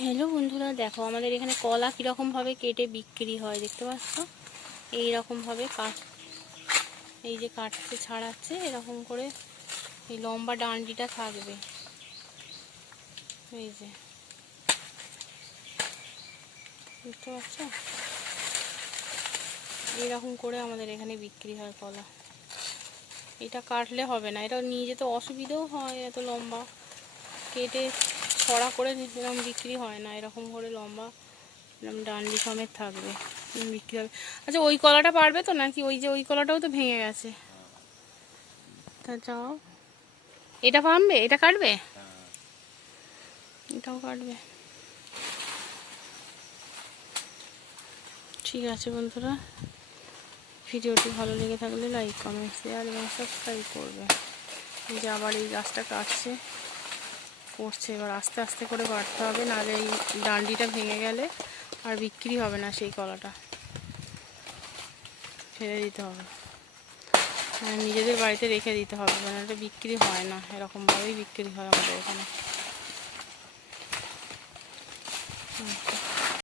Hello বন্ধুরা, দেখো আমাদের এখানে কলা কীরকমভাবে কেটে বিক্রি হয় দেখতে পাচ্ছ। এইরকমভাবে এই যে কাটতে ছাড়াচ্ছে, এরকম করে এই লম্বা ডান্ডিটা থাকবে। এই যে বুঝতে পারছো, এইরকম করে আমাদের এখানে বিক্রি হয় কলা। এটা কাটলে হবে না, এটা নিয়ে যেতে অসুবিধাও হয়, এত লম্বা কেটে ছড়া করে এরকম বিক্রি হয় না। এরকম করে লম্বা এরকম ডান্ডি সমেত থাকবে, বিক্রি হবে। আচ্ছা, ওই কলাটা পারবে তো নাকি? ওই যে ওই কলাটাও তো ভেঙে গেছে। তা যাও, এটা পারবে, এটা কাটবে, এটাও কাটবে। ঠিক আছে বন্ধুরা, ভিডিওটি ভালো লেগে থাকলে লাইক, কমেন্ট, শেয়ার এবং সাবস্ক্রাইব করবে। যে আবার এই গাছটা করছে, এবার আস্তে আস্তে করে কাটতে হবে, নাহলে এই ডান্ডিটা ভেঙে গেলে আর বিক্রি হবে না, সেই কলাটা ফেলে দিতে হবে, মানে নিজেদের বাড়িতে রেখে দিতে হবে, মানে এটা বিক্রি হয় না, এরকমভাবেই বিক্রি হয় আমাদের এখানে।